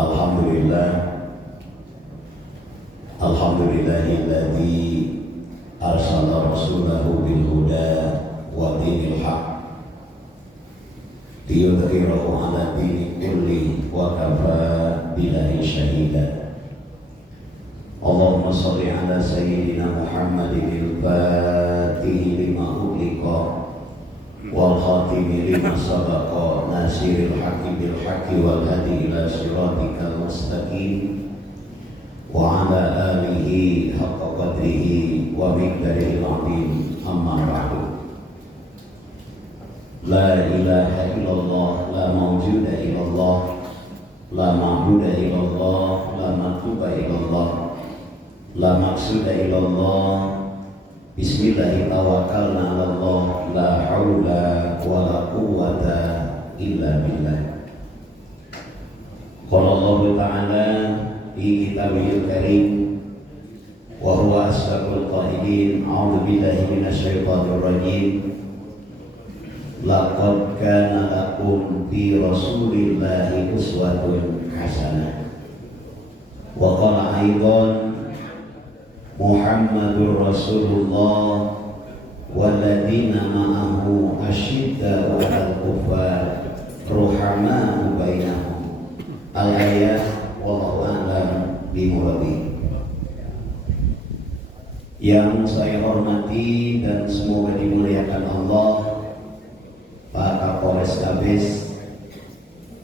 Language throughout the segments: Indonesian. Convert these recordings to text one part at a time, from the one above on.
Alhamdulillah, Alhamdulillahilladzi arsala rasulahu bil huda wa dinil haq liyudhhirahu ala dini kulli wa kafa billahi shahida. Allahumma shalli ala sayyidina Muhammadin al-fatihi lima ughliqa wal khatimi lima sabaqa nasiril haqqi bil haqqi wal hadi ila siratikal mustaqim wa ala alihi haqqa qadrihi wa miqdarihil azim. Amma ba'du. La ilaha illallah, la mawjuda illallah, la ma'buda illallah, la matluba illallah, la maqsuda illallah. Bismillahirrahmanirrahim. Tawakkalna 'ala Allah, la haula wa la quwwata illa billah. Qala Allah Ta'ala fi kitabihil karim wa huwa asdaqul qailin. A'udzu billahi minasyaitonir rajim. Laqad kana lakum fi rasulillahi uswatun hasanah. Wa qala aidan Muhammadur Rasulullah walladzina ma'ahu asyidda'u 'alal kuffar ruhama'u bainahum. Al-ayat. Wallahu a'lam bimuradi. Yang saya hormati dan semoga dimuliakan Allah, Pak Kapolres Tabes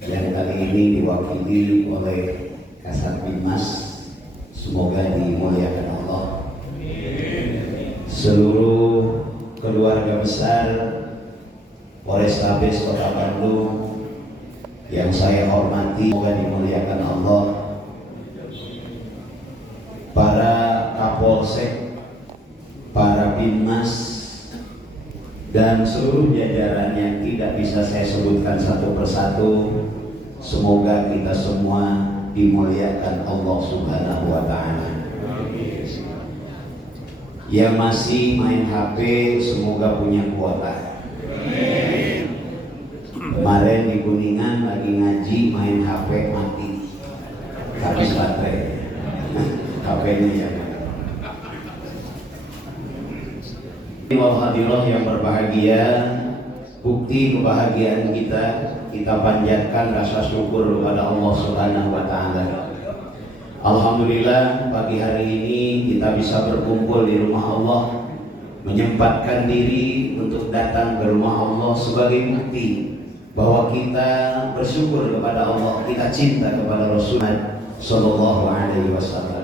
yang kali ini diwakili oleh Kasat Binmas, semoga dimuliakan Allah. Seluruh keluarga besar Polrestabes Kota Bandung yang saya hormati, semoga dimuliakan Allah. Para Kapolsek, para Binmas, dan seluruh jajaran yang tidak bisa saya sebutkan satu persatu, semoga kita semua dimuliakan Allah Subhanahu wa Ta'ala. Yang masih main HP semoga punya kuota. Kemarin di Kuningan lagi ngaji, main HP mati, habis baterai. HP-nya ya. Wal hadirat yang berbahagia, bukti kebahagiaan kita panjatkan rasa syukur kepada Allah Subhanahu wa Ta'ala. Alhamdulillah, pagi hari ini kita bisa berkumpul di rumah Allah, menyempatkan diri untuk datang ke rumah Allah sebagai bukti bahwa kita bersyukur kepada Allah, kita cinta kepada Rasulullah Sallallahu Alaihi Wasallam.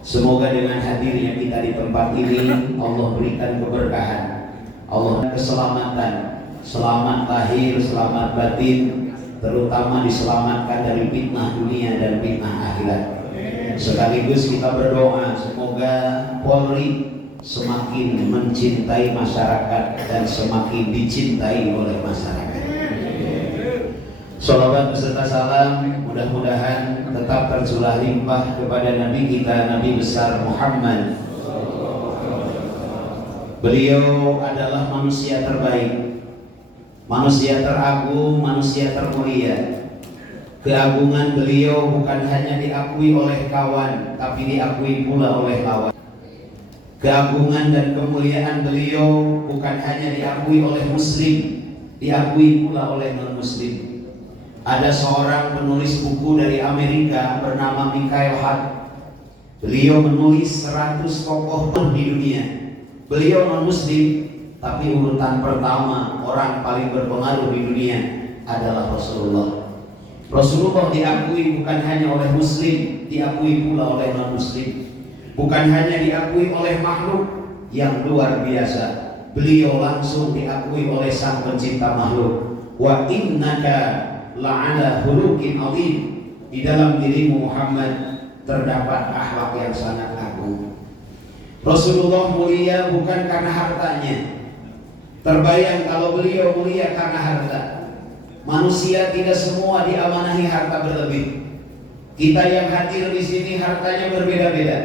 Semoga dengan hadirnya kita di tempat ini, Allah berikan keberkahan, Allah keselamatan, selamat lahir, selamat batin, terutama diselamatkan dari fitnah dunia dan fitnah akhirat. Sekaligus kita berdoa semoga Polri semakin mencintai masyarakat dan semakin dicintai oleh masyarakat. Shalawat beserta salam mudah-mudahan tetap tercurah limpah kepada Nabi kita, Nabi besar Muhammad. Beliau adalah manusia terbaik, manusia teragung, manusia termulia. Keagungan beliau bukan hanya diakui oleh kawan, tapi diakui pula oleh lawan. Keagungan dan kemuliaan beliau bukan hanya diakui oleh muslim, diakui pula oleh non-muslim. Ada seorang penulis buku dari Amerika bernama Michael Hart. Beliau menulis 100 tokoh di dunia. Beliau non-muslim, tapi urutan pertama orang paling berpengaruh di dunia adalah Rasulullah. Rasulullah diakui bukan hanya oleh muslim, diakui pula oleh non-muslim. Bukan hanya diakui oleh makhluk yang luar biasa, beliau langsung diakui oleh sang pencipta makhluk. Wa innaka la'ala khuluqin azim. Di dalam dirimu Muhammad terdapat akhlak yang sangat agung. Rasulullah mulia bukan karena hartanya. Terbayang kalau beliau mulia karena harta. Manusia tidak semua diamanahi harta berlebih. Kita yang hadir di sini hartanya berbeda-beda,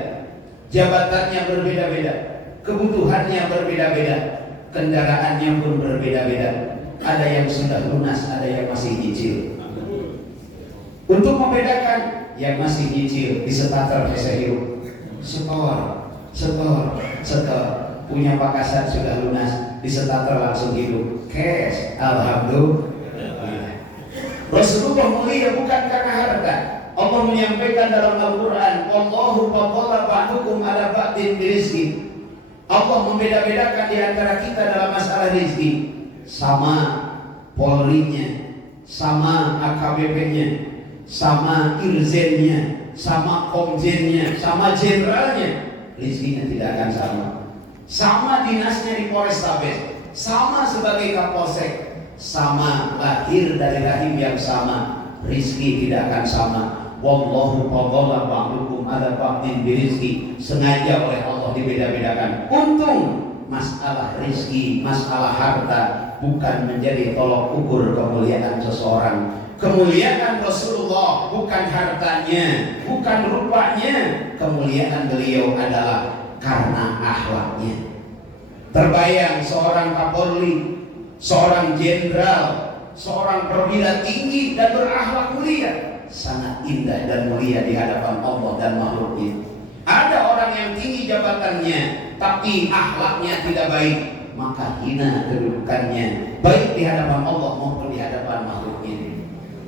jabatannya berbeda-beda, kebutuhannya berbeda-beda, kendaraannya pun berbeda-beda. Ada yang sudah lunas, ada yang masih cicil. Untuk membedakan yang masih nyicil di starter saya hirup, setor, punya pakasan sudah lunas, di starter langsung hidup, cash, alhamdulillah. Rasulullah mulia bukan karena harta. Allah menyampaikan dalam Al-Quran, Wallahu faddala ba'dukum ala ba'din birizki. Allah membeda-bedakan di antara kita dalam masalah rezeki. Sama Polri-nya, sama AKBP-nya, sama Irzennya, sama Komjennya, sama Jenderalnya, rezekinya tidak akan sama. Sama dinasnya di Polrestabes, sama sebagai Kapolsek, sama lahir dari rahim yang sama, rezeki tidak akan sama. Wallahu faddala ba'dukum ala ba'din birizki. Sengaja oleh Allah dibeda-bedakan. Untung masalah rezeki, masalah harta bukan menjadi tolok ukur kemuliaan seseorang. Kemuliaan Rasulullah bukan hartanya, bukan rupanya. Kemuliaan beliau adalah karena akhlaknya. Terbayang seorang Kapolri, seorang jenderal, seorang perwira tinggi dan berakhlak mulia, sangat indah dan mulia di hadapan Allah dan makhluknya. Ada orang yang tinggi jabatannya tapi akhlaknya tidak baik, maka hina kedudukannya, baik di hadapan Allah maupun di hadapan makhluknya.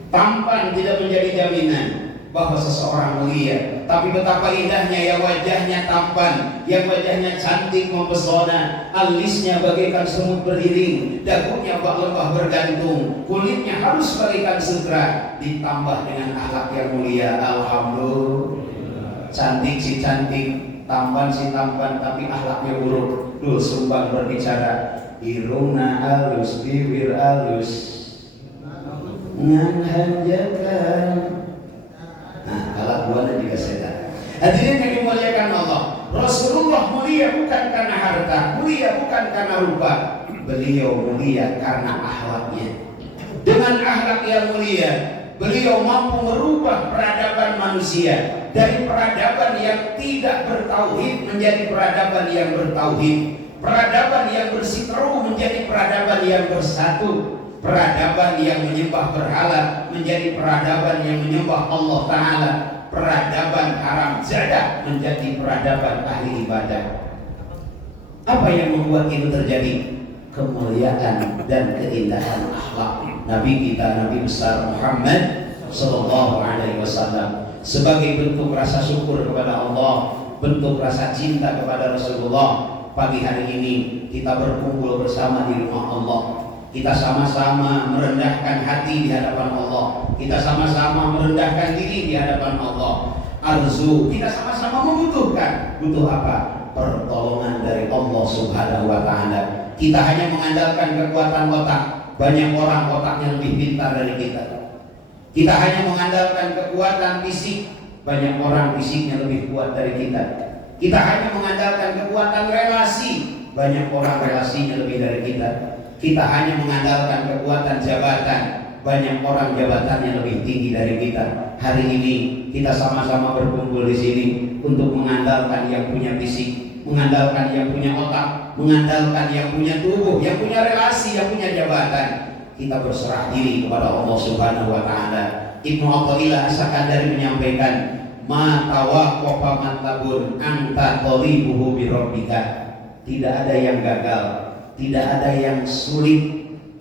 Tampan tidak menjadi jaminan bahwa seseorang mulia, tapi betapa indahnya ya wajahnya tampan, yang wajahnya cantik mempesona, alisnya bagaikan semut beriring, dagunya bak lembah bergantung, kulitnya halus bagaikan sutra, ditambah dengan akhlak yang mulia. Alhamdulillah. Cantik si cantik, tampan si tampan, tapi akhlaknya buruk. Duh, sumbang berbicara, irungna alus, bibir alus, ngan hanjakan. Nah, kalau buana juga setan. Hadirin yang dimuliakan Allah, Rasulullah mulia bukan karena harta, mulia bukan karena rupa. Beliau mulia karena akhlaknya. Dengan akhlak yang mulia, beliau mampu merubah peradaban manusia dari peradaban yang tidak bertauhid menjadi peradaban yang bertauhid, peradaban yang bersiteru menjadi peradaban yang bersatu, peradaban yang menyembah berhala menjadi peradaban yang menyembah Allah Ta'ala, peradaban haram jadah menjadi peradaban ahli ibadah. Apa yang membuat itu terjadi? Kemuliaan dan keindahan akhlak Nabi kita, Nabi besar Muhammad Sallallahu Alaihi Wasallam. Sebagai bentuk rasa syukur kepada Allah, bentuk rasa cinta kepada Rasulullah, pagi hari ini kita berkumpul bersama di rumah Allah. Kita sama-sama merendahkan hati di hadapan Allah. Kita sama-sama merendahkan diri di hadapan Allah. Arzu, kita sama-sama membutuhkan. Butuh apa? Pertolongan dari Allah Subhanahu wa Ta'ala. Kita hanya mengandalkan kekuatan otak. Banyak orang otaknya lebih pintar dari kita. Kita hanya mengandalkan kekuatan fisik. Banyak orang fisiknya lebih kuat dari kita. Kita hanya mengandalkan kekuatan relasi. Banyak orang relasinya lebih dari kita. Kita hanya mengandalkan kekuatan jabatan. Banyak orang jabatannya lebih tinggi dari kita. Hari ini kita sama-sama berkumpul di sini untuk mengandalkan yang punya fisik, mengandalkan yang punya otak, mengandalkan yang punya tubuh, yang punya relasi, yang punya jabatan. Kita berserah diri kepada Allah Subhanahu wa Ta'ala. Ibnu Athaillah As-Sakandari menyampaikan, ma tawaqqafa matlabun anta thalibuhu bi rabbika. Tidak ada yang gagal, tidak ada yang sulit.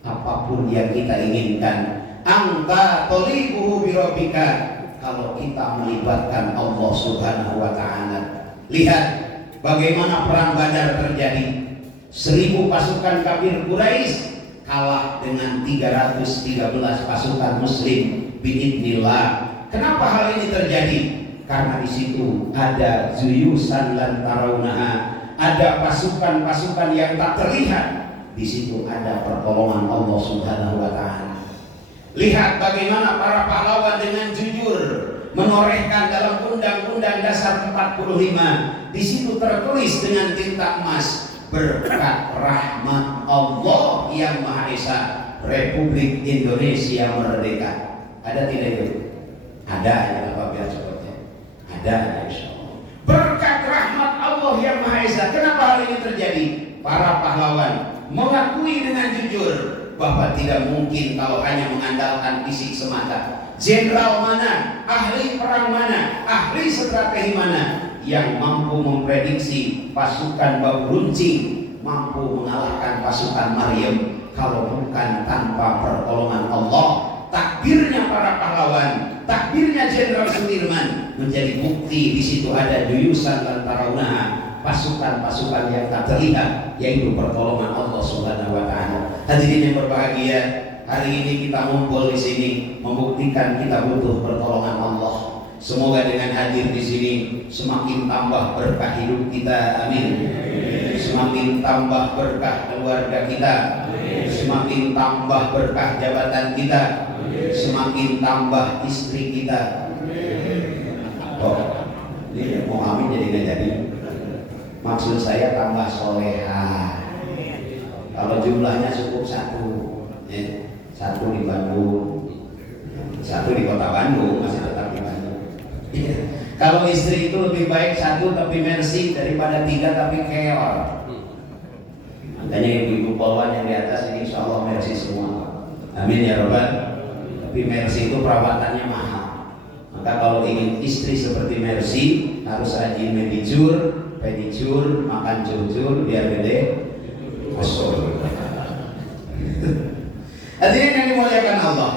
Apapun yang kita inginkan, anta thalibuhu bi rabbika, kalau kita melibatkan Allah Subhanahu wa Ta'ala. Lihat bagaimana perang Badar terjadi. 1000 pasukan kafir Quraisy kalah dengan 313 pasukan muslim biidznillah. Kenapa hal ini terjadi? Karena di situ ada zuyusan lan tarawunaha, ada pasukan-pasukan yang tak terlihat. Di situ ada pertolongan Allah Subhanahu wa Ta'ala. Lihat bagaimana para pahlawan dengan jujur menorehkan dalam Undang-Undang Dasar 45. Di situ tertulis dengan tinta emas, berkat rahmat Allah yang Maha Esa, Republik Indonesia merdeka. Ada tidak itu? Ada ya apabila sebutnya. Ada insyaallah. Berkat rahmat Allah yang Maha Esa. Kenapa hal ini terjadi? Para pahlawan mengakui dengan jujur Bapak tidak mungkin kalau hanya mengandalkan fisik semata. Jenderal mana, ahli perang mana, ahli strategi mana yang mampu memprediksi pasukan bau runcing, mampu mengalahkan pasukan Maryam kalau bukan tanpa pertolongan Allah? Takdirnya para pahlawan, takdirnya Jenderal Sudirman menjadi bukti. Di situ ada duyusan dan tarawunaha, pasukan-pasukan yang tak terlihat, yaitu pertolongan Allah Subhanahu wa taala. Hadirin yang berbahagia, hari ini kita ngumpul di sini membuktikan kita butuh pertolongan Allah. Semoga dengan hadir di sini semakin tambah berkah hidup kita, amin. Semakin tambah berkah keluarga kita, semakin tambah berkah jabatan kita, semakin tambah istri kita. Oh, ini mau amin jadi nggak jadi. Maksud saya tambah soleha. Kalau jumlahnya cukup satu, satu di Bandung, satu di kota Bandung, masih tetap di Bandung. Kalau istri itu lebih baik satu tapi mercy daripada tiga tapi keor. Makanya ibu-ibu polwan yang di atas ini insya Allah mercy semua. Amin ya Rabbal. Tapi mercy itu perawatannya mahal. Maka kalau ingin istri seperti mercy harus rajin manicure, pedicure, makan jujur biar gede. Masuk. Hadirin yang dimuliakan Allah,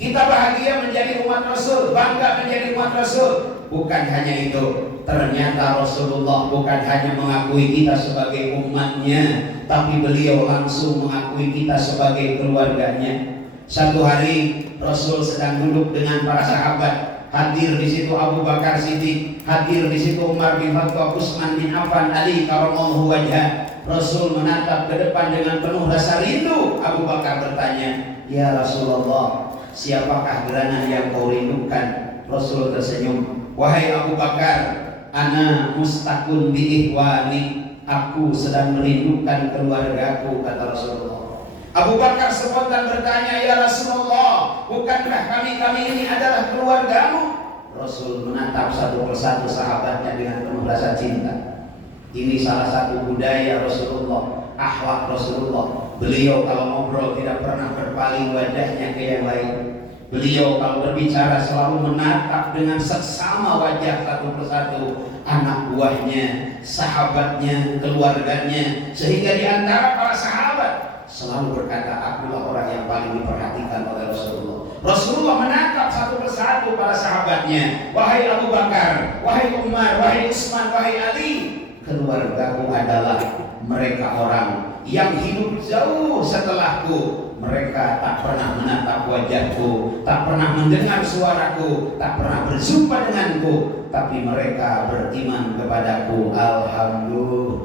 kita bahagia menjadi umat Rasul, bangga menjadi umat Rasul. Bukan hanya itu, ternyata Rasulullah bukan hanya mengakui kita sebagai umatnya, tapi beliau langsung mengakui kita sebagai keluarganya. Satu hari Rasul sedang duduk dengan para sahabat. Hadir di situ Abu Bakar Siddiq, hadir di situ Umar bin Khattab, Utsman bin Affan, Ali karramallahu wajhah. Rasul menatap ke depan dengan penuh rasa rindu. Abu Bakar bertanya, "Ya Rasulullah, siapakah gerangan yang kau rindukan?" Rasul tersenyum, "Wahai Abu Bakar, ana mustaqun bi ihwani, aku sedang merindukan keluargaku," kata Rasulullah. Abu Bakar spontan bertanya, "Ya Rasulullah, bukankah kami ini adalah keluargamu?" Rasul menatap satu persatu sahabatnya dengan penuh rasa cinta. Ini salah satu budaya Rasulullah, akhlak Rasulullah. Beliau kalau ngobrol tidak pernah berpaling wajahnya ke yang lain. Beliau kalau berbicara selalu menatap dengan seksama wajah satu persatu anak buahnya, sahabatnya, keluarganya, sehingga di antara para sahabat selalu berkata, "Akulah orang yang paling diperhatikan oleh Rasulullah." Rasulullah menatap satu persatu para sahabatnya, "Wahai Abu Bakar, wahai Umar, wahai Utsman, wahai Ali, keluargaku adalah mereka orang yang hidup jauh setelahku. Mereka tak pernah menatap wajahku, tak pernah mendengar suaraku, tak pernah berjumpa denganku, tapi mereka beriman kepadaku." Alhamdulillah.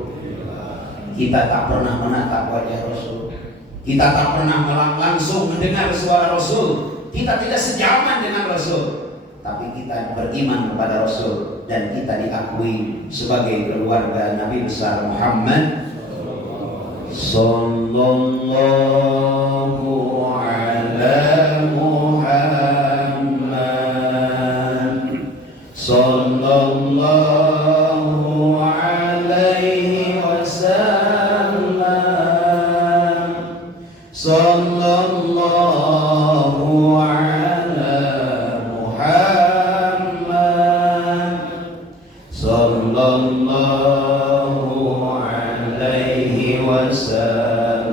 Kita tak pernah menatap wajah Rasul, kita tak pernah langsung mendengar suara Rasul, kita tidak sejaman dengan Rasul, tapi kita beriman kepada Rasul dan kita diakui sebagai keluarga Nabi besar Muhammad sallallahu ala Muhammad sallallahu alaihi wasallam sallallahu ala Muhammad sallallahu alaihi wasallam.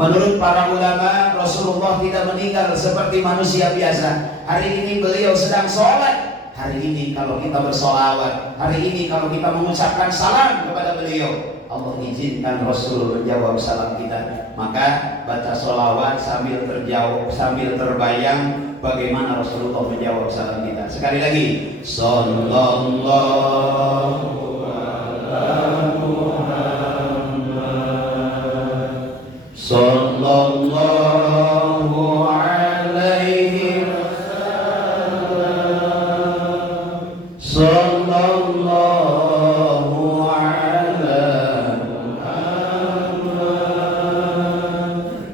Menurut para ulama, Rasulullah tidak meninggal seperti manusia biasa. Hari ini beliau sedang sholat. Hari ini kalau kita bersolawat, hari ini kalau kita mengucapkan salam kepada beliau, Allah izinkan Rasul menjawab salam kita. Maka baca sholawat sambil terjawab, sambil terbayang bagaimana Rasulullah menjawab salam kita. Sekali lagi, sallallahu ala Muhammad sallallahu alaihi wasallam sallallahu ala Muhammad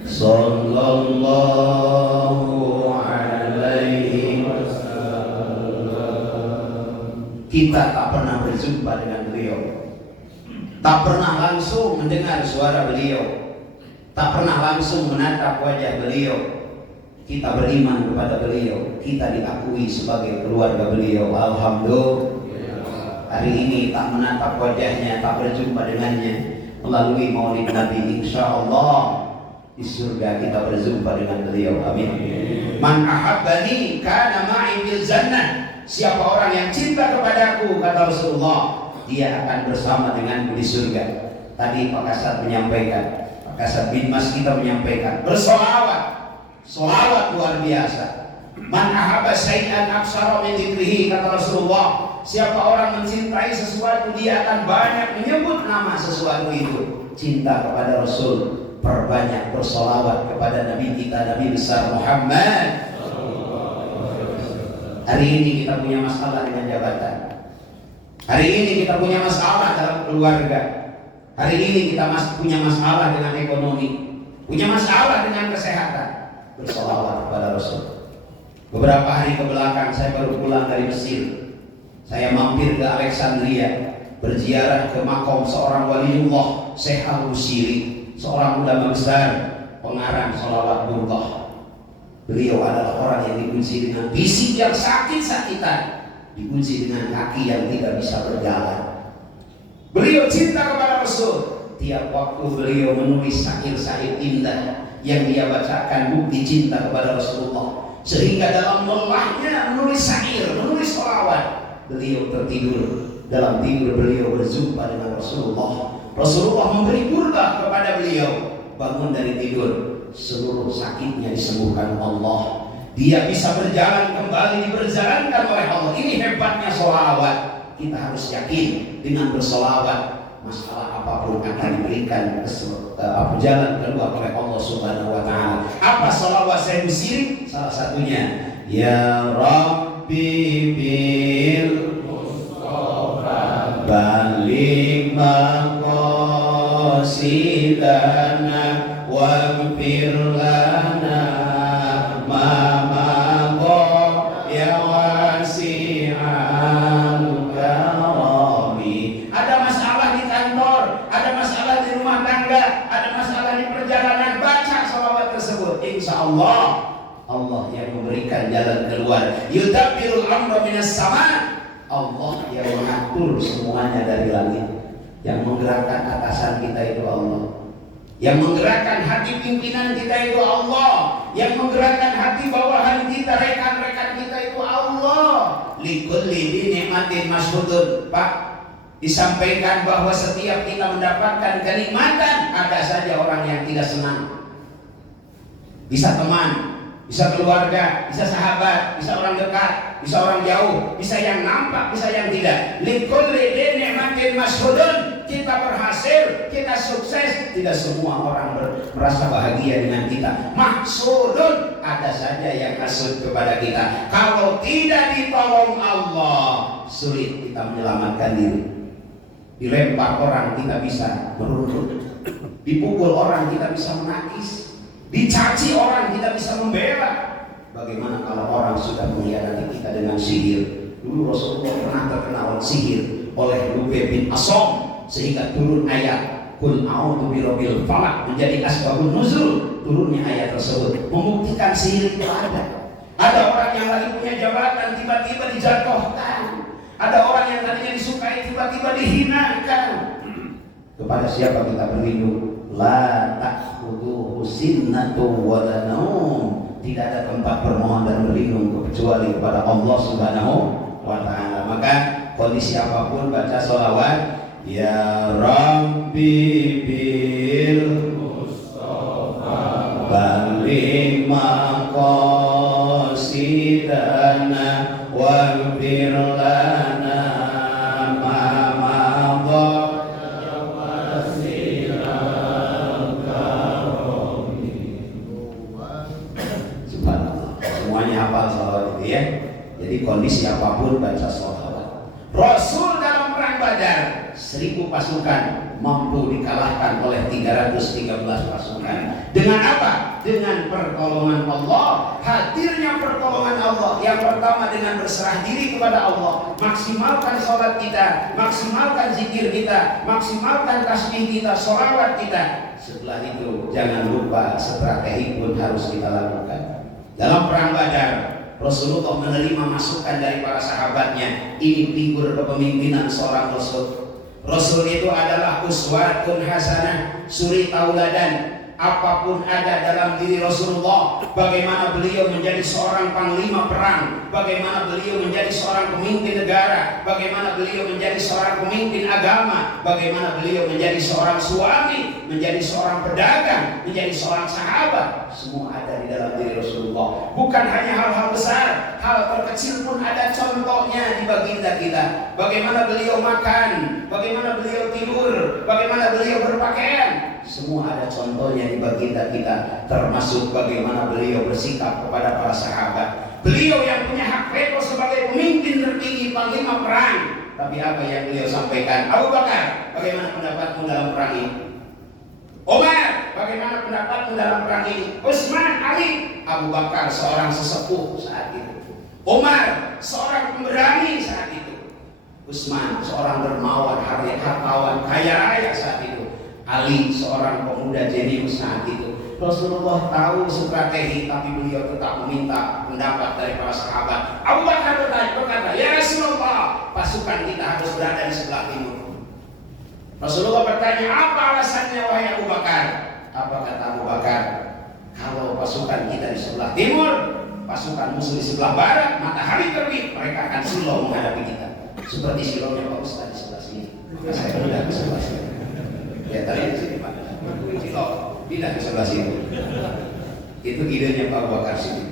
sallallahu alaihi wasallam. Kita tak pernah berjumpa dengan beliau, tak pernah langsung mendengar suara beliau, tak pernah langsung menatap wajah beliau. Kita beriman kepada beliau, kita diakui sebagai keluarga beliau. Alhamdulillah. Hari ini tak menatap wajahnya, tak berjumpa dengannya melalui maulid Nabi. Insya Allah di surga kita berjumpa dengan beliau. Amin. Man ahabbani kana ma'i fil jannah. Siapa orang yang cinta kepadaku, kata Rasulullah, dia akan bersama denganku di surga. Tadi Pak Kasat menyampaikan, Pak Kasat bin Mas kita menyampaikan, bersolawat. Solawat luar biasa. Man ahabba syai'an aksara min dzikrihi, kata Rasulullah, siapa orang mencintai sesuatu, dia akan banyak menyebut nama sesuatu itu. Cinta kepada Rasul, perbanyak bersolawat kepada Nabi kita, Nabi besar Muhammad. Hari ini kita punya masalah dengan jabatan. Hari ini kita punya masalah dalam keluarga. Hari ini kita punya masalah dengan ekonomi, punya masalah dengan kesehatan. Bersolawat kepada Rasul. Beberapa hari ke belakang saya baru pulang dari Mesir. Saya mampir ke Alexandria, berziarah ke makam seorang waliullah, Syekh Al-Busiri, seorang ulama besar, pengarang sholawat burdah. Beliau adalah orang yang diuji dengan fisik yang sakit-sakitan, diuji dengan kaki yang tidak bisa berjalan. Beliau cinta kepada Rasul. Tiap waktu beliau menulis syair-syair indah yang dia bacakan bukti cinta kepada Rasulullah, sehingga dalam lelahnya menulis syair, menulis sholawat, beliau tertidur. Dalam tidur beliau berjumpa dengan Rasulullah. Rasulullah memberi burdah kepada beliau. Bangun dari tidur, seluruh sakitnya disembuhkan Allah. Dia bisa berjalan kembali, diberjalankan oleh Allah. Ini hebatnya sholawat. Kita harus yakin dengan bersolawat, masalah apapun akan diberikan jalan keluar oleh Allah Subhanahu wa taala. Apa sholawat saya Busiri? Salah satunya, ya Rabbi bil Mustafa balik maqasidana waghfir lana ma madha ya wasi'al karami. Ada masalah di kantor, ada masalah di rumah tangga, ada masalah di perjalanan, baca sholawat tersebut. Insya Allah Allah yang memberikan jalan keluar. Yudabbirul amra minas sama. Allah yang mengatur semuanya dari langit. Yang menggerakkan atasan kita itu Allah. Yang menggerakkan hati pimpinan kita itu Allah. Yang menggerakkan hati bawahan kita, rekan-rekan kita itu Allah. Likulli bi ni'matin masyhudun. Pak, disampaikan bahwa setiap kita mendapatkan kenikmatan, ada saja orang yang tidak senang. Bisa teman, bisa keluarga, bisa sahabat, bisa orang dekat, bisa orang jauh, bisa yang nampak, bisa yang tidak. Likulli bi ni'matin masyhudun. Kita berhasil, kita sukses, tidak semua orang merasa bahagia dengan kita. Maksudun, ada saja yang hasud kepada kita. Kalau tidak ditolong Allah, sulit kita menyelamatkan diri. Dilempar orang kita bisa meruntut, dipukul orang kita bisa menangis, dicaci orang kita bisa membela. Bagaimana kalau orang sudah mengkhianati kita dengan sihir? Dulu Rasulullah pernah terkena sihir oleh Lubaib bin Asom, sehingga turun ayat Qul a'udzu birabbil falaq menjadi asbabun nuzul. Turunnya ayat tersebut membuktikan sihir itu ada. Ada orang yang lagi punya jabatan tiba-tiba dijatuhkan. Ada orang yang tadinya disukai tiba-tiba dihinakan. Kepada siapa kita berlindung? La ta'khudhuhu sinnatun wa la naum. Tidak ada tempat bermohon dan berlindung kecuali kepada Allah Subhanahu wa taala. Maka kondisi apapun baca sholawat. Ya Rabbi bil Mustafa balik maqasidana waghfir lana ma madha wasi'al karami. Subhanallah. Semuanya hafal sholawat itu ya. Jadi kondisi apapun baca sholawat. Rasul dalam perang Badar 1000 pasukan mampu dikalahkan oleh 313 pasukan. Dengan apa? dengan pertolongan Allah. Hadirnya pertolongan Allah yang pertama dengan berserah diri kepada Allah. Maksimalkan sholat kita, maksimalkan zikir kita, maksimalkan tasbih kita, sholawat kita. Setelah itu jangan lupa strategi pun harus kita lakukan. Dalam perang Badar, Rasulullah menerima masukan dari para sahabatnya. Ini figur kepemimpinan seorang Rasul. Rasul itu adalah uswatun hasanah, suri tauladan. Apapun ada dalam diri Rasulullah, bagaimana beliau menjadi seorang panglima perang, bagaimana beliau menjadi seorang pemimpin negara, bagaimana beliau menjadi seorang pemimpin agama, bagaimana beliau menjadi seorang suami, menjadi seorang pedagang, menjadi seorang sahabat. Semua ada di dalam diri Rasulullah. Bukan hanya hal-hal besar, hal terkecil pun ada contohnya di baginda kita. Bagaimana beliau makan, bagaimana beliau tidur, bagaimana beliau berpakaian. Semua ada contohnya di baginda kita, termasuk bagaimana beliau bersikap kepada para sahabat. Beliau yang punya hak veto sebagai pemimpin tertinggi panglima perang. Tapi apa yang beliau sampaikan? Abu Bakar, bagaimana pendapatmu dalam perang ini? Umar, bagaimana pendapatmu dalam perang ini? Utsman, Ali. Abu Bakar seorang sesepuh saat itu. Umar seorang pemberani saat itu. Utsman seorang dermawan, hartawan, kaya raya saat itu. Ali seorang pemuda jenius saat itu. Rasulullah tahu strategi, tapi beliau tetap meminta pendapat dari para sahabat. Abu Bakar berkata, ya Rasulullah, pasukan kita harus berada di sebelah timur. Rasulullah bertanya, apa alasannya wahai Abu Bakar? Apa kata Abu Bakar? Kalau pasukan kita di sebelah timur, pasukan musuh di sebelah barat, matahari terbit, mereka akan silau menghadapi kita. Seperti silaunya Pak Ustaz di sebelah sini. Maka saya pindah ke sebelah sini. Ya tadi di sini Pak. Silau pindah ke sebelah sini. Itu idenya Pak Abu Bakar sini.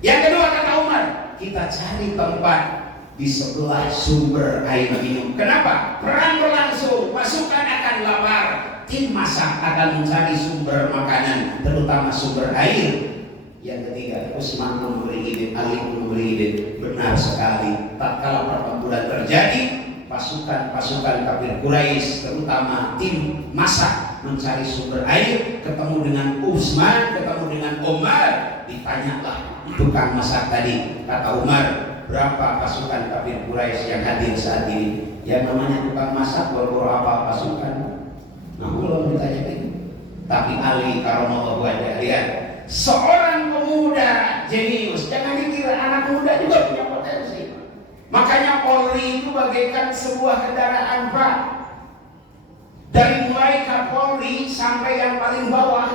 Yang kedua kata Umar, kita cari tempat di sebelah sumber air minum. Kenapa? Perang berlangsung, pasukan akan lapar, tim masak akan mencari sumber makanan, terutama sumber air. Yang ketiga, Utsman memberi ide, Ali memberi ide. Benar sekali, tatkala pertempuran terjadi, pasukan kafir Quraisy, terutama tim masak mencari sumber air, ketemu dengan Utsman, ketemu dengan Umar, ditanyalah tukang masak tadi. Kata Umar, berapa pasukan kafir Quraisy yang hadir saat ini? Yang namanya tukang masak berapa pasukan? Nah, belum ditanya itu. Tapi Ali karramallahu wajhah, lihat, seorang pemuda jenius. Jangan dikira anak muda juga punya potensi. Makanya Polri itu bagaikan sebuah kendaraan, Pak. Dari mulai Kapolri sampai yang paling bawah.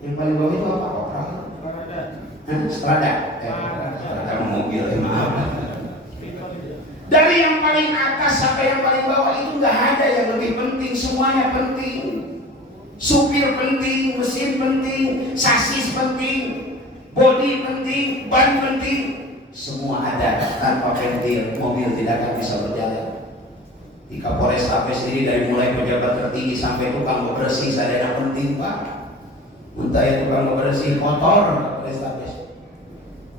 Yang paling bawah itu apa? Kopral. Strada. Strada mobil, maaf. Dari yang paling atas sampai yang paling bawah itu nggak ada yang lebih penting, semuanya penting. Supir penting, mesin penting, sasis penting, bodi penting, ban penting. Semua ada. Tanpa pentil mobil tidak akan bisa berjalan. Di Kapolres Tabes sendiri dari mulai pejabat tertinggi sampai tukang bebersih ada yang penting, Pak. Entah ya tukang bebersih motor Kapolres Tabes.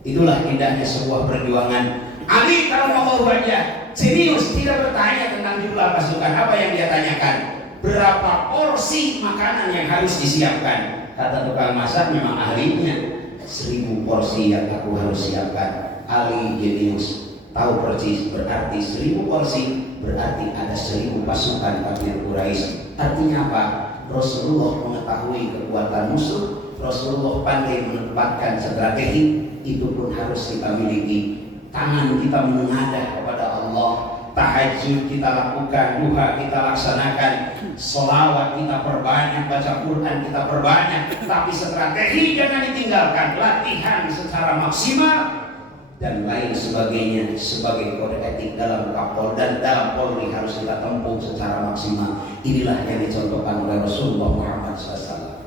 Itulah indahnya sebuah perjuangan. Ali karramallahu wajhah serius, tidak bertanya tentang jumlah pasukan. Apa yang dia tanyakan? Berapa porsi makanan yang harus disiapkan? Kata tukang masak memang ahlinya, 1000 porsi yang aku harus siapkan. Ali jenius, tahu persis, berarti 1000 porsi berarti ada 1000 pasukan kafir Quraisy. Artinya apa? Rasulullah mengetahui kekuatan musuh, Rasulullah pandai menempatkan strategi. Itu pun harus kita miliki. Tangan kita menengadah kepada Allah, tahajud kita lakukan, duha kita laksanakan, sholawat kita perbanyak, baca Quran kita perbanyak. Tapi strategi jangan ditinggalkan, latihan secara maksimal dan lain sebagainya sebagai kode etik dalam Kapol dan dalam Polri harus kita tempuh secara maksimal. Inilah yang dicontohkan oleh Rasulullah Muhammad SAW.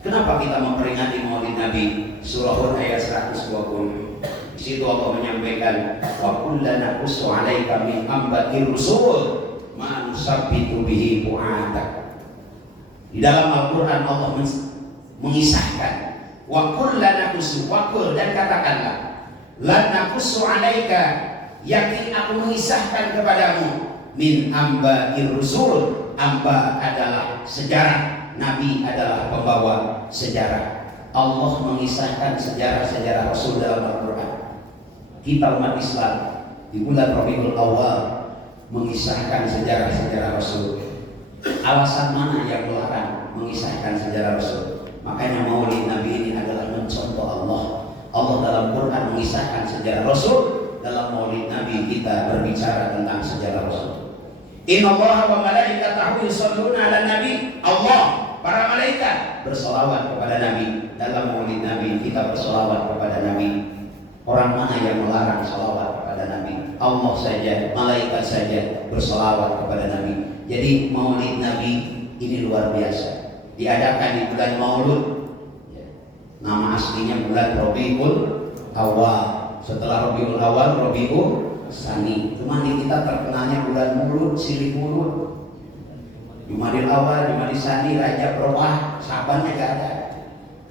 Kenapa kita memperingati Maulid Nabi? Surah Hud ayat 120. Di situ Allah menyampaikan, wa kullana qussu 'alaika min anba'ir rusul ma nusabbitu bihi fu'adak. Di dalam Al-Qur'an Allah mengisahkan, wa kullana qussu, wa qul, dan katakanlah, lan naqussu 'alaika, yakin aku mengisahkan kepadamu, min anba'ir rusul. Amba adalah sejarah, Nabi adalah pembawa sejarah. Allah mengisahkan sejarah-sejarah Rasul dalam Al-Quran. Kita umat Islam di bulan Rabiul Awal mengisahkan sejarah-sejarah Rasul. Alasan mana yang melarang mengisahkan sejarah Rasul? Makanya Maulid Nabi ini adalah mencontoh Allah. Allah dalam Quran mengisahkan sejarah Rasul, dalam Maulid Nabi kita berbicara tentang sejarah Rasul. Innallaha wa malaikatahu yusholluna 'alan nabi. Allah, para malaikat bersolawat kepada Nabi. Dalam Maulid Nabi kita bersolawat kepada Nabi. Orang mana yang melarang solawat kepada Nabi? Allah saja, malaikat saja bersolawat kepada Nabi. Jadi Maulid Nabi ini luar biasa. Diadakan di bulan Maulud. Nama aslinya bulan Rabiul Awal. Setelah Rabiul Awal, Rabiul Tsani. Cuma di kita terkenalnya bulan Maulud, silih Maulud. Jumadil Awal, Jumadil Tsani, Rajab, Rawah, sahabatnya gak ada.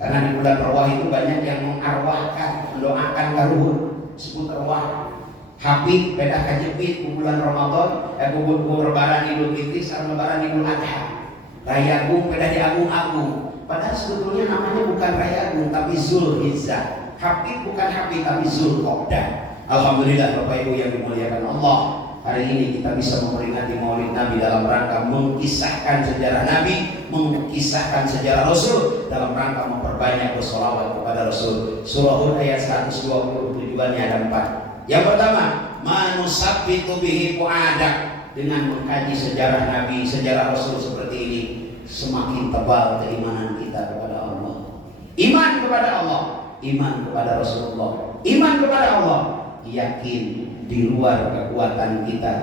Karena di bulan Rawah itu banyak yang mengarwahkan, mendoakan karuhun, disebut Rawah. Habib, beda kajepit, bulan Ramadan, kubur lebaran Idul Fitri, sareng lebaran Idul Adha. Raya Agung, beda di Agung-Agung. Padahal sebetulnya namanya bukan Raya Agung, tapi Zulhizzah. Habib bukan Habib, tapi Zulqa'dah. Alhamdulillah Bapak Ibu yang dimuliakan Allah. Hari ini kita bisa memperingati Maulid Nabi dalam rangka mengisahkan sejarah Nabi, mengisahkan sejarah Rasul, dalam rangka memperbanyak bersolawat kepada Rasul. Surah Hud ayat 120 tujuannya ada 4. Yang pertama, manusabbitu bihi fu'adak. Dengan mengkaji sejarah Nabi, sejarah Rasul seperti ini, semakin tebal keimanan kita kepada Allah. Iman kepada Allah, iman kepada Rasulullah, iman kepada Allah. Yakin di luar kekuatan kita,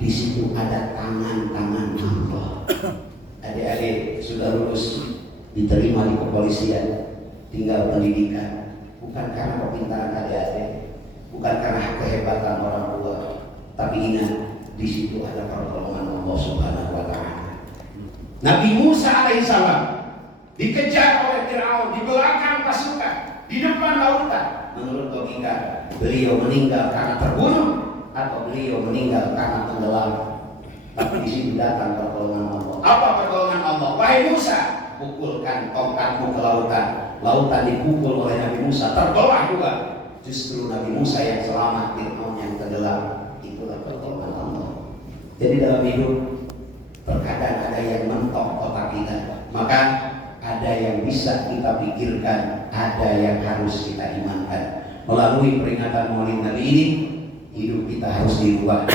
di situ ada tangan-tangan Allah. Adik-adik sudah lulus, diterima di kepolisian, tinggal pendidikan, bukan karena kepintaran adik-adik, bukan karena kehebatan orang tua, tapi ingat di situ ada pertolongan Allah Subhanahu wa Ta'ala. Nabi Musa alaihissalam dikejar oleh Fir'aun di belakang pasukan, di depan lautan. Menurut logika, beliau meninggal karena terbunuh atau beliau meninggal karena tenggelam. Tapi di situ datang pertolongan Allah. Apa pertolongan Allah? Wahai Musa, pukulkan tongkatmu ke lautan. Lautan dipukul oleh Nabi Musa, terbelah juga. Justru Nabi Musa yang selamat, Fir'aun yang tenggelam. Itulah pertolongan Allah. Jadi dalam hidup terkadang ada yang mentok otak kita, maka ada yang bisa kita pikirkan, ada yang harus kita imankan. Melalui peringatan Maulid Nabi ini, hidup kita harus dirubah.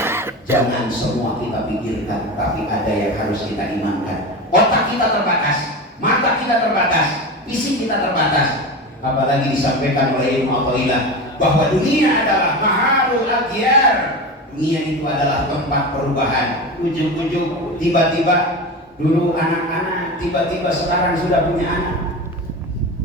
Jangan semua kita pikirkan, tapi ada yang harus kita imankan. Otak kita terbatas, mata kita terbatas, fisik kita terbatas. Apalagi disampaikan oleh Ibnu Athaillah bahwa dunia adalah mahalul aghyar. Dunia itu adalah tempat perubahan. Ujung-ujung tiba-tiba dulu anak-anak, tiba-tiba sekarang sudah punya anak.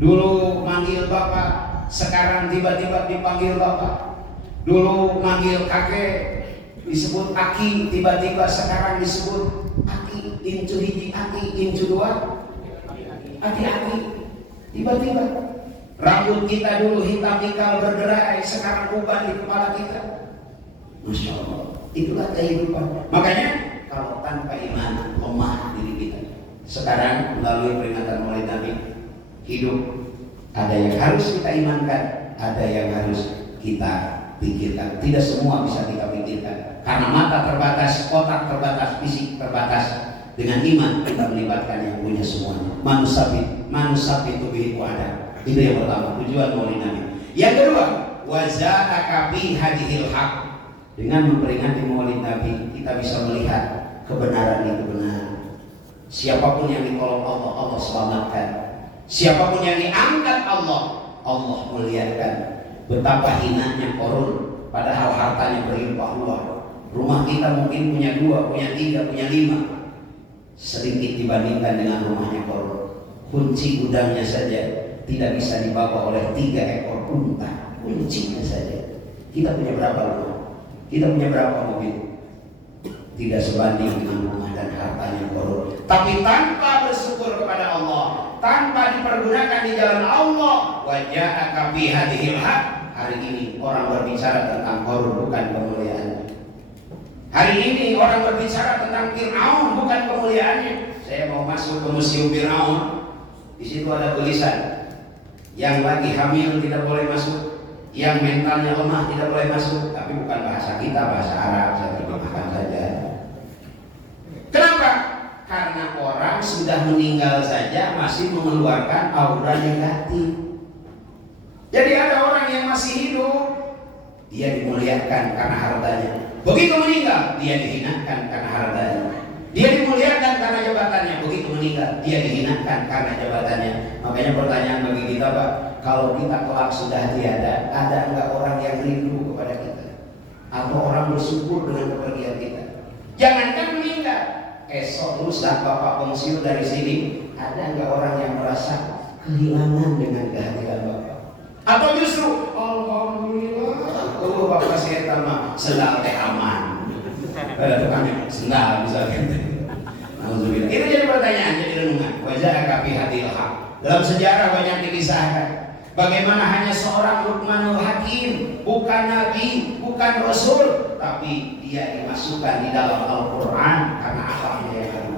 Dulu manggil bapak, sekarang tiba-tiba dipanggil bapak. Dulu manggil kakek disebut aki, tiba-tiba sekarang disebut aki, incu hiji aki, incu dua aki-aki. Tiba-tiba rambut kita dulu hitam ikal berderai, sekarang uban di kepala kita. Masya Allah, itulah kehidupan. Makanya kalau tanpa iman lemah diri kita. Sekarang melalui peringatan Maulid Nabi, hidup ada yang harus kita imankan, ada yang harus kita pikirkan. Tidak semua bisa kita pikirkan karena mata terbatas, otak terbatas, fisik terbatas. Dengan iman kita melibatkan yang punya semuanya. Manusabit itu bihi ada. Itu yang pertama, tujuan Maulid Nabi. Yang kedua, waza'aka bi hadhil haq. Dengan memperingati Maulid Nabi, kita bisa melihat kebenaran itu benar. Siapapun yang ditolong Allah, Allah selamatkan. Siapapun yang diangkat Allah, Allah muliakan. Betapa hinanya Qarun, padahal hartanya berlimpah ruah. Rumah kita mungkin punya 2, punya 3, punya 5. Sedikit dibandingkan dengan rumahnya Qarun. Kunci gudangnya saja tidak bisa dibawa oleh 3 ekor unta. Kuncinya saja. Kita punya berapa rumah? Kita punya berapa mobil? Tidak sebanding dengan rumah dan hartanya Qarun. Tapi tanpa bersyukur kepada Allah, tanpa dipergunakan di jalan Allah, waja'aka bi hadhil haq. Hari ini orang berbicara tentang Qarun, bukan kemuliaan. Hari ini orang berbicara tentang Fir'aun, bukan kemuliaannya. Saya mau masuk ke museum Fir'aun. Di situ ada tulisan Yang lagi hamil tidak boleh masuk, yang mentalnya lemah tidak boleh masuk. Tapi bukan bahasa kita, bahasa Arab, saya terjemahkan saja. Kenapa? Karena orang sudah meninggal saja masih mengeluarkan aura negatif. Jadi ada orang yang masih hidup, dia dimuliakan karena hartanya. Begitu meninggal, dia dihinakan karena hartanya. Dia dimuliakan karena jabatannya. Begitu meninggal, dia dihinakan karena jabatannya. Makanya pertanyaan bagi kita, Pak, kalau kita kelak sudah tiada, ada enggak orang yang rindu kepada kita? Atau orang bersyukur dengan kepergian kita? Jangankan meninggal, esok lusa Bapak pensiun dari sini, ada enggak orang yang merasa kehilangan dengan kehadiran Bapak? Atau justru alhamdulillah, Bapak saya tambah sendal teh aman. Ada tukangnya sendal misalkan. Alhamdulillah. Itu jadi pertanyaan, jadi renungan. Wajah kafi hadil haq. Dalam sejarah banyak dikisahkan bagaimana hanya seorang Luqmanul Hakim, bukan nabi, bukan rasul, tapi dia dimasukkan di dalam Al-Quran karena akhlaknya yang baru.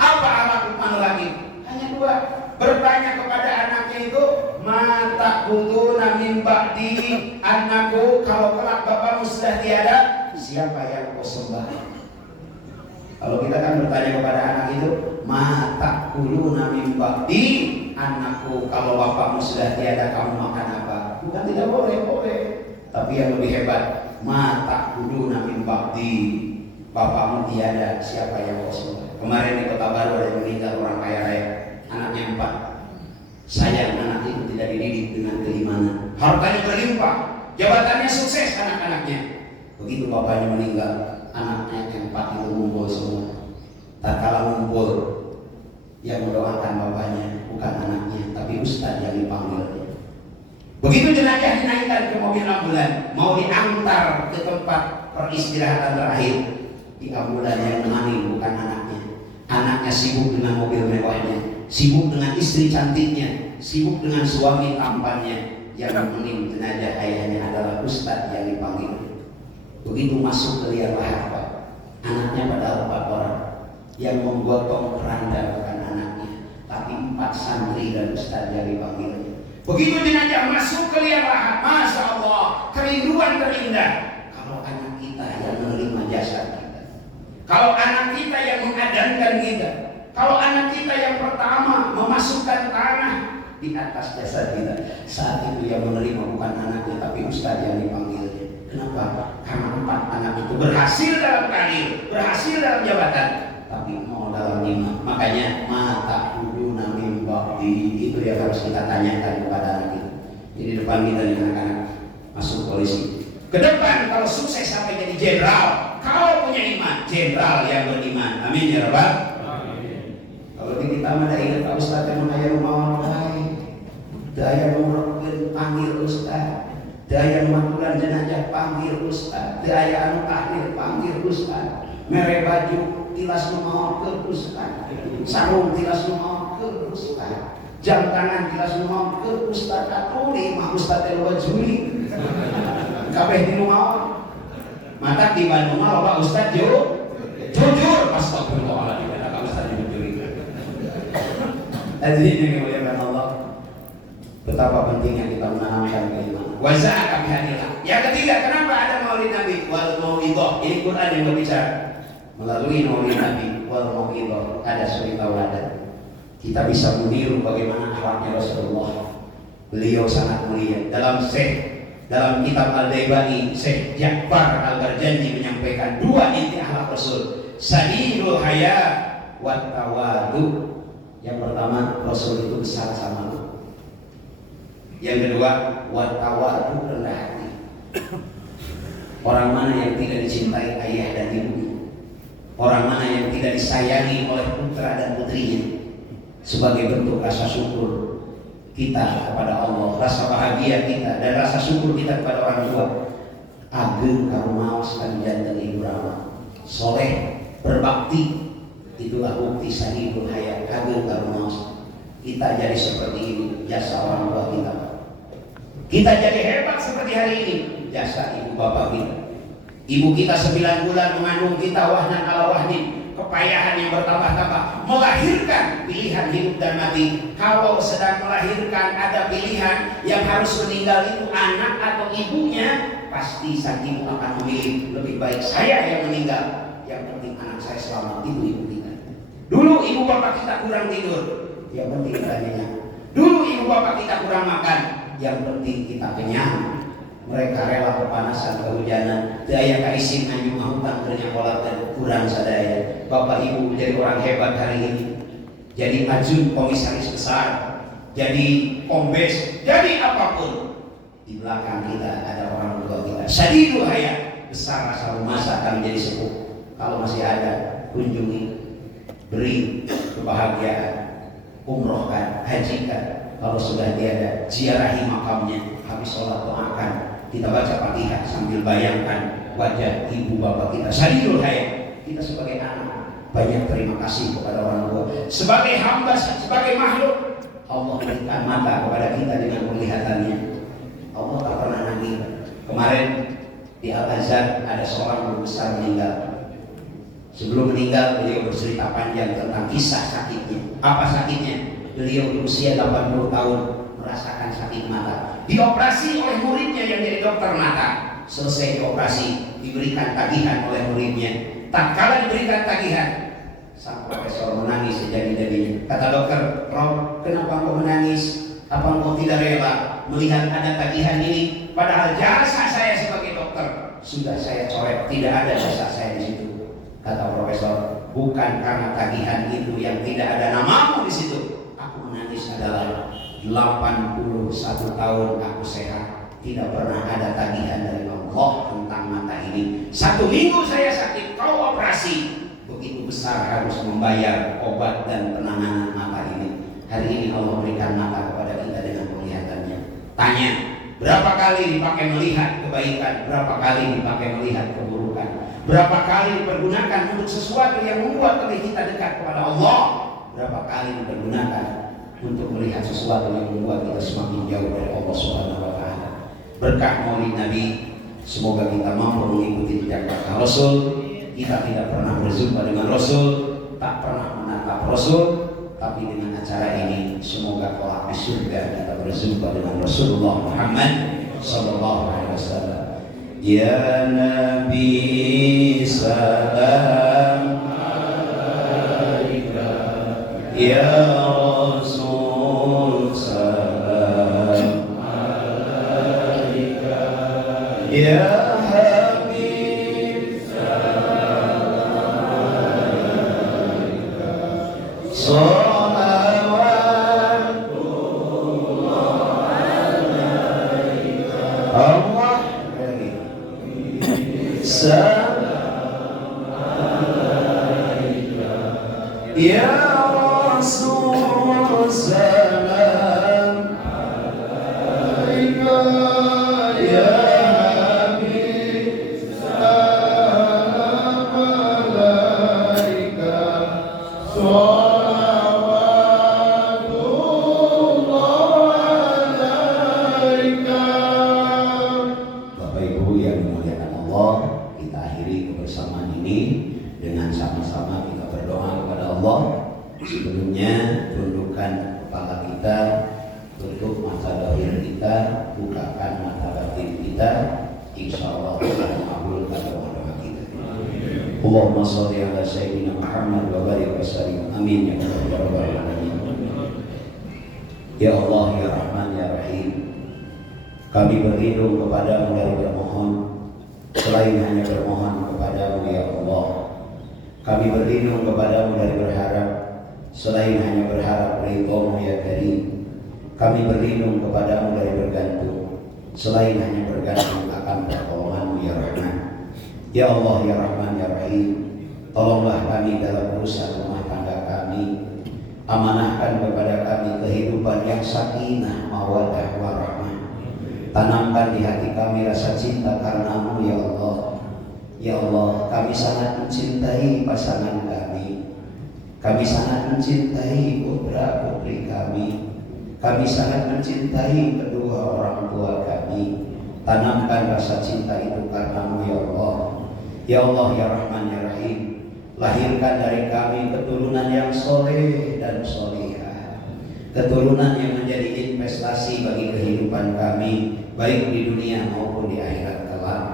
Apa akhlak Luqmanul Hakim? Hanya dua. Bertanya kepada anaknya itu, mata buduna min ba'di, anakku, kalau kelak bapakmu sudah tiada, siapa yang kau sembah? Kalau kita kan bertanya kepada anak itu, mata buduna min ba'di, anakku, kalau bapakmu sudah tiada, kamu makan apa? Bukan tidak boleh, boleh. Tapi yang lebih hebat, mata buduna min ba'di, bapakmu tiada, siapa yang kau sembah? Kemarin di Kota Baru ada yang meninggal orang kaya raya, anaknya 4. Sayang anak itu tidak dididik dengan keimanan. Hartanya berlimpah, jabatannya sukses anak-anaknya. Begitu bapaknya meninggal, anaknya yang 4 itu ngumpul semua. Tak kalah ngumpul, yang mendoakan bapaknya bukan anaknya, tapi ustaz yang dipanggil. Begitu jenazah dinaikkan ke mobil ambulan, mau diantar ke tempat peristirahatan terakhir, di ambulan yang menemani bukan anaknya. Anaknya sibuk dengan mobil mewahnya, sibuk dengan istri cantiknya, sibuk dengan suami tampannya. Yang menemani jenazah ayahnya adalah ustaz yang dipanggil. Begitu masuk ke liang lahat, Pak, anaknya padahal 4 orang. Yang menggotong keranda bukan anaknya, tapi 4 santri dan ustaz yang dipanggil. Begitu jenazah masuk ke liang lahat, Masya Allah, kerinduan terindah. Kalau anak kita yang menerima jasa kita, kalau anak kita yang mengadankan kita, kalau anak kita yang pertama memasukkan tanah di atas jasa kita, saat itu yang menerima bukan anaknya, tapi ustaz yang dipanggilnya. Kenapa? Karena 4 anak itu berhasil dalam karir, berhasil dalam jabatan, tapi mau dalam iman. Makanya mata buduna min ba'di, itu yang harus kita tanyakan kepada anak kita. Jadi depan kita nih anak-anak masuk polisi, ke depan kalau sukses sampai jadi jenderal, kalau punya iman, jenderal yang beriman. Amin ya Rabbal. Kalau di kita ada ingat Pak Ustaz yang mengajar rumah orang, daya mengurangi panggil Ustaz, daya memakulan jenazah panggil Ustaz, daya anu tahlir panggil Ustaz, merek baju tilas mau ke Ustaz, sarung tilas mau ke Ustaz, jam tangan tilas mau ke Ustaz, katuli mah Ustaz telu Juli kabeh di rumah. Mata di Bandung mah Bapak Ustaz jujur, astagfirullahaladzim, ada Ustaz jujur. Hadirin yang dimuliakan Allah, betapa pentingnya kita menanamkan keimanan. Wazah kami hadilah. Yang ketiga, kenapa ada maulid Nabi wal mauidhah? Ini Quran yang berbicara. Melalui maulid Nabi wal mauidhah ada suri tauladan. Kita bisa meniru bagaimana akhlaknya Rasulullah. Beliau sangat mulia. Dalam kitab Al-Daibani, Syekh Ja'far Al-Barjanji menyampaikan 2 inti akhlak Rasul. Sadidul haya wat tawadu. Yang pertama, Rasul itu besar sama lu. Yang kedua, wat tawadu, rendah hati. Orang mana yang tidak dicintai ayah dan ibunya? Orang mana yang tidak disayangi oleh putra dan putrinya? Sebagai bentuk rasa syukur kita kepada Allah, rasa bahagia kita dan rasa syukur kita kepada orang tua. Ageng kamu maos kan jantan ibu ramah, soleh, berbakti, itulah bukti sahihul hayat. Ageng kamu maos. Kita jadi seperti ini jasa orang tua kita. Kita jadi hebat seperti hari ini jasa ibu bapak kita. Ibu kita 9 bulan mengandung kita wahnan ala wahnin, kepayahan yang bertambah-tambah, melahirkan pilihan hidup dan mati. Kalau sedang melahirkan ada pilihan yang harus meninggal itu anak atau ibunya, pasti sang ibu akan memilih lebih baik saya yang meninggal. Yang penting anak saya selamat, itu ibu kita. Dulu ibu bapak kita kurang tidur, yang penting kita nyenyak. Dulu ibu bapak kita kurang makan, yang penting kita kenyang. Mereka rela kepanasan, kehujanan, daya kaisin anjung hutang ternyata dan kurang sadaya. Bapak ibu menjadi orang hebat hari ini, jadi ajun komisaris besar, jadi kombes, jadi apapun. Di belakang kita ada orang tua kita. Syadidul hayat, besar rasa rumasa akan menjadi sepuh. Kalau masih ada, kunjungi, beri kebahagiaan, umrohkan, hajikan. Kalau sudah tiada, ziarahi makamnya, habis sholat doakan. Kita baca Fatihah sambil bayangkan wajah ibu bapak kita. Syadidul hayat. Kita sebagai anak banyak terima kasih kepada orang tua. Sebagai hamba, sebagai makhluk, Allah berikan mata kepada kita dengan penglihatannya. Allah tak pernah nagih. Kemarin di Al-Azhar ada seorang guru besar meninggal. Sebelum meninggal beliau bercerita panjang tentang kisah sakitnya. Apa sakitnya? Beliau berusia 80 tahun merasakan sakit mata. Dioperasi oleh muridnya yang jadi dokter mata. Selesai dioperasi, diberikan tagihan oleh muridnya. Tatkala diberikan tagihan, sang profesor menangis sejadi-jadinya. Kata dokter, "Rob, kenapa engkau menangis? Apa engkau tidak rela melihat ada tagihan ini? Padahal jasa saya sebagai dokter sudah saya coret, tidak ada jasa saya di situ." Kata profesor, "Bukan karena tagihan itu yang tidak ada namamu di situ. Aku menangis adalah 81 tahun aku sehat, tidak pernah ada tagihan dari Allah tentang mata ini. 1 minggu saya sakit, kau operasi, begitu besar harus membayar obat dan penanganan mata ini. Hari ini Allah berikan mata kepada kita dengan penglihatannya. Tanya, berapa kali dipakai melihat kebaikan, berapa kali dipakai melihat keburukan, berapa kali dipergunakan untuk sesuatu yang membuat kita dekat kepada Allah, berapa kali dipergunakan untuk melihat sesuatu yang membuat kita semakin jauh dari Allah Subhanahu wa taala. Berkah Maulid Nabi, semoga kita mampu mengikuti jejak Rasul. Kita tidak pernah berjumpa dengan Rasul, tak pernah menatap Rasul, tapi dengan acara ini semoga kelak di surga kita berjumpa dengan Rasulullah Muhammad sallallahu alaihi wasallam. Ya Nabi salam alaika, ya Rasul salam alaika, ya Habib salam alaika, salawatullah alaika, Allah salam alaika, ya Rasul salam alaika, ya Habib salam alaika, salawatullah alaika. Bapak Ibu yang dimuliakan Allah, kita akhiri kebersamaan ini dengan sama-sama kita berdoa kepada Allah. Sebelumnya tundukkan kepala kita, tutup mata zahir kita, bukakan mata batin kita. Insya Allah akan mengabulkan doa kita. Allahumma sholli ala sayyidina Muhammad wa barik wa sallim. Amin ya rabbal alamin. Ya Allah ya Rahman ya Rahim, kami berlindung kepadamu dari bermohon selain hanya bermohon kepadamu ya Allah. Kami berlindung kepadamu dari berharap selain hanya berharap ridhomu ya Karim. Kami berlindung kepadamu dari bergantung selain hanya bergantung akan pertolonganmu ya Rahman. Ya Allah ya Rahman ya Rahim, tolonglah kami dalam urusan rumah tangga kami. Amanahkan kepada kami kehidupan yang sakinah mawaddah warahmah. Tanamkan di hati kami rasa cinta karenamu ya Allah. Ya Allah, kami sangat mencintai pasangan kami. Kami sangat mencintai putra putri kami. Kami sangat mencintai kedua orang tua kami. Tanamkan rasa cinta itu karenamu ya Allah. Ya Allah ya Rahman ya Rahim, Lahirkan dari kami keturunan yang soleh dan solihah, keturunan yang menjadi investasi bagi kehidupan kami, baik di dunia maupun di akhirat kelak.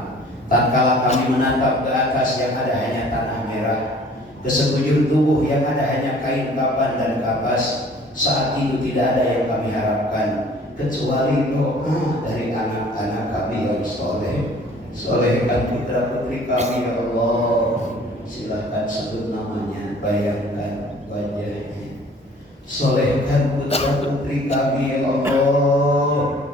Tatkala kami menatap ke atas yang ada hanya tanah merah, ke sekujur tubuh yang ada hanya kain kapan dan kapas, saat itu tidak ada yang kami harapkan kecuali doa dari anak-anak kami yang soleh. Solehkan putra putri kami ya Allah. Silakan sebut namanya, bayangkan wajahnya. Solehkan putra putri kami ya Allah.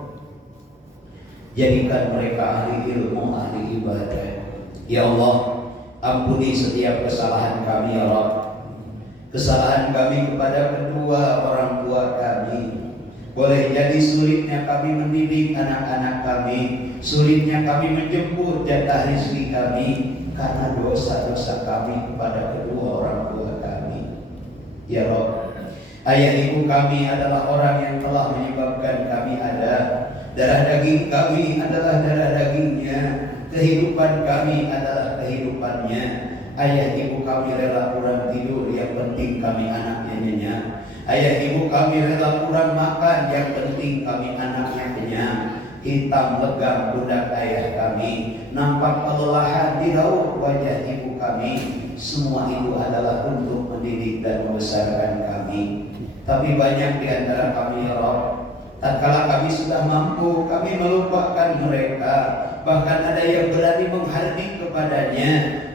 Jadikan mereka ahli ilmu, ahli ibadah. Ya Allah, ampuni setiap kesalahan kami ya Rabb. Kesalahan kami kepada kedua orang tua kami. Boleh jadi sulitnya kami mendidik anak-anak kami, sulitnya kami menjemput jatah rezeki kami karena dosa-dosa kami kepada kedua orang tua kami. Ya Rabb, ayah ibu kami adalah orang yang telah menyebabkan kami ada. Darah daging kami adalah darah dagingnya, kehidupan kami adalah kehidupannya. Ayah ibu kami rela kurang tidur, yang penting kami anaknya nyenyak. Ayah ibu kami rela kurang makan, yang penting kami anaknya kenyang. Hitam legam pundak ayah kami, nampak kelelahan di raut wajah ibu kami. Semua itu adalah untuk mendidik dan membesarkan kami. Tapi banyak di antara kami ya Rabb, tatkala kami sudah mampu, kami melupakan mereka. Bahkan ada yang berani menghardik kepadanya,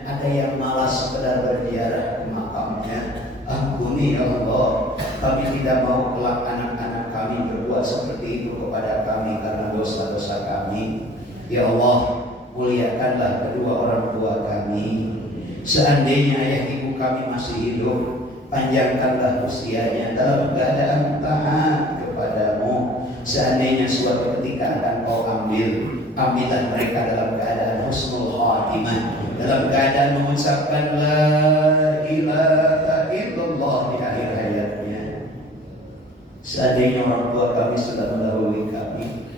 ada yang malas sekedar berziarah ke makamnya. Ampuni ya Allah, kami tidak mau kelak anak-anak kami berbuat seperti itu kepada kami karena dosa-dosa kami. Ya Allah, muliakanlah kedua orang tua kami. Seandainya ayah ibu kami masih hidup, panjangkanlah usianya dalam keadaan taat kepadamu. Seandainya suatu ketika akan kau ambillah mereka dalam keadaan husnul khatimah, dalam keadaan mengucapkan la ilaha illallah di akhir hayatnya. Seandainya orang tua kami sudah mendahului kami,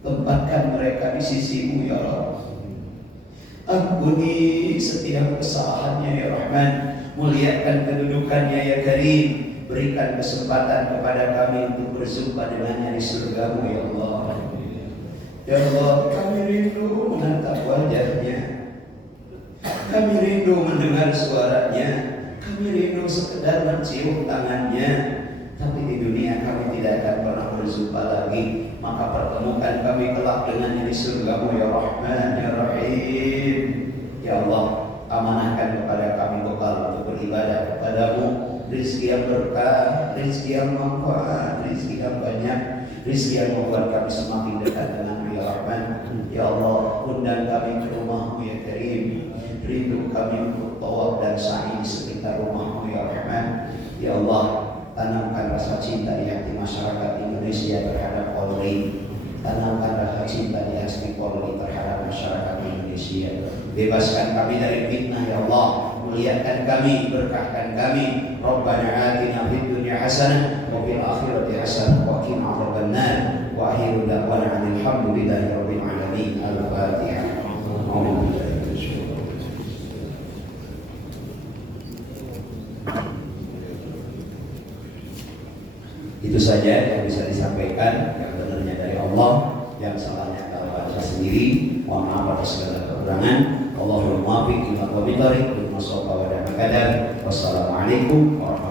tempatkan mereka di sisimu ya Allah. Ampuni setiap kesalahannya ya Rahman, muliakan kedudukannya ya Karim. Berikan kesempatan kepada kami untuk berjumpa dengannya di surgamu ya Allah. Ya Allah, kami rindu menatap wajahnya, kami rindu mendengar suaranya, kami rindu sekedar mencium tangannya. Tapi di dunia kami tidak akan pernah berjumpa lagi. Maka pertemukan kami kelak dengannya di surgamu ya Rahman ya Rahim. Ya Allah, amanahkan kepada kami bekal untuk beribadah kepadamu, rezeki yang berkah, rezeki yang manfaat, rezeki yang banyak, rezeki yang membuat kami semakin dekat denganmu ya Rahman. Ya Allah, undang kami ke rumahmu ya Karim. Rindu kami untuk tawaf dan sa'i di sekitar rumahmu ya Rahman. Ya Allah, tanamkan rasa cinta di hati masyarakat Indonesia terhadap Polri. Tanamkan rasa cinta di hati Polri terhadap masyarakat Indonesia. Bebaskan kami dari fitnah ya Allah. Muliakan kami, berkahkan kami. Rabbana atina fid dunya hasanah wa fil akhirati hasanah wa qina adzabannar. Wa akhiru da'wana alhamdulillahi rabbil alamin. Al-Fatihah. Itu saja yang bisa disampaikan, yang benarnya dari Allah, yang salahnya kalau baca sendiri. Mohon maaf atas segala kekurangan. Allahumma muwaffiq ila aqwamit thariq wa Wassalamualaikum warahmatullahi wabarakatuh.